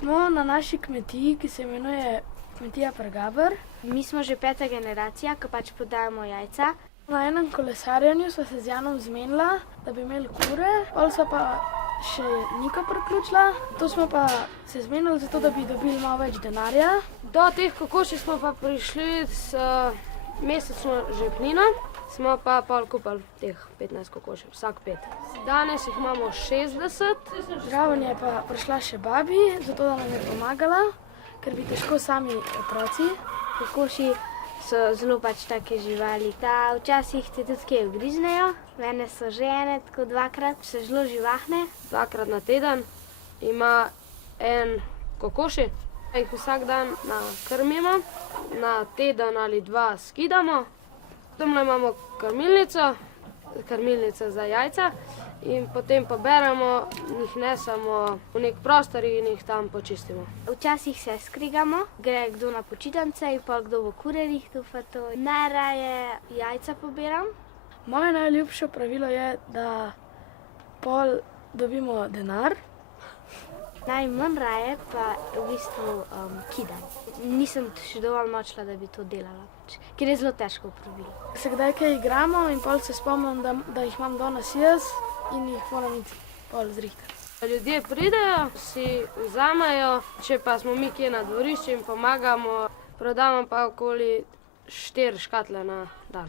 Smo na naši kmetiji, ki se imenuje kmetija Pregaber. Mi smo že 5. generacija, ki pač podajamo jajca. Na enem kolesarjenju sva se z Janom zmenila, da bi imeli kure, pol sva pa še Nika priključila. To smo pa se zmenili zato, da bi dobili malo več denarja. Do teh kokoši smo pa prišli s mesečno žepnino, smo pa pol kupili teh 15 kokoši, vsak 5. Danes jih imamo 60. Zraven je pa prišla še babi, zato da nam je pomagala, ker bi težko sami otroci. Kokoši so zelo pač take živali. Včasih te tudi kaj ugriznejo, mene so že ene, tako 2-krat, so zelo živahne. 2-krat na teden ima en kokoši, jih vsak dan nakrmimo, na teden ali 2 skidamo. Tamle imamo krmilnico za jajca in potem poberemo, jih nesemo v nek prostor in jih tam počistimo. Včasih se skrigamo, gre kdo na počitnice in pa kdo v kure rihtu. Najraje jajca pobiram. Moje najljubše pravilo je, da pol dobimo denar. Najmanj raje pa v bistvu kidam. Nisem še dovolj močna, da bi to delala, ker je zelo težko pravilo. Se kdaj kaj igramo in pol se spomnim, da jih imam danes jaz in jih moram iti pol zrihtati. Ljudje pridejo, si vzamejo, če pa smo mi kje na dvorišču in pomagamo, prodamo pa okoli 4 škatle na dan.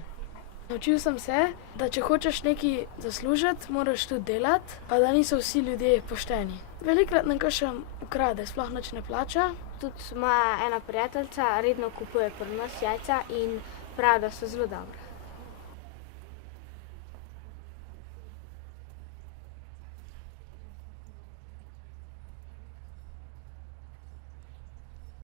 Naučil sem se, da če hočeš nekaj zaslužiti, moraš tudi delati, pa da niso vsi ljudje pošteni. Velikokrat nam kakšen ukrade, sploh nič ne plača. Tudi moja ena prijateljica redno kupuje pri nas jajca in pravi, da so zelo dobre.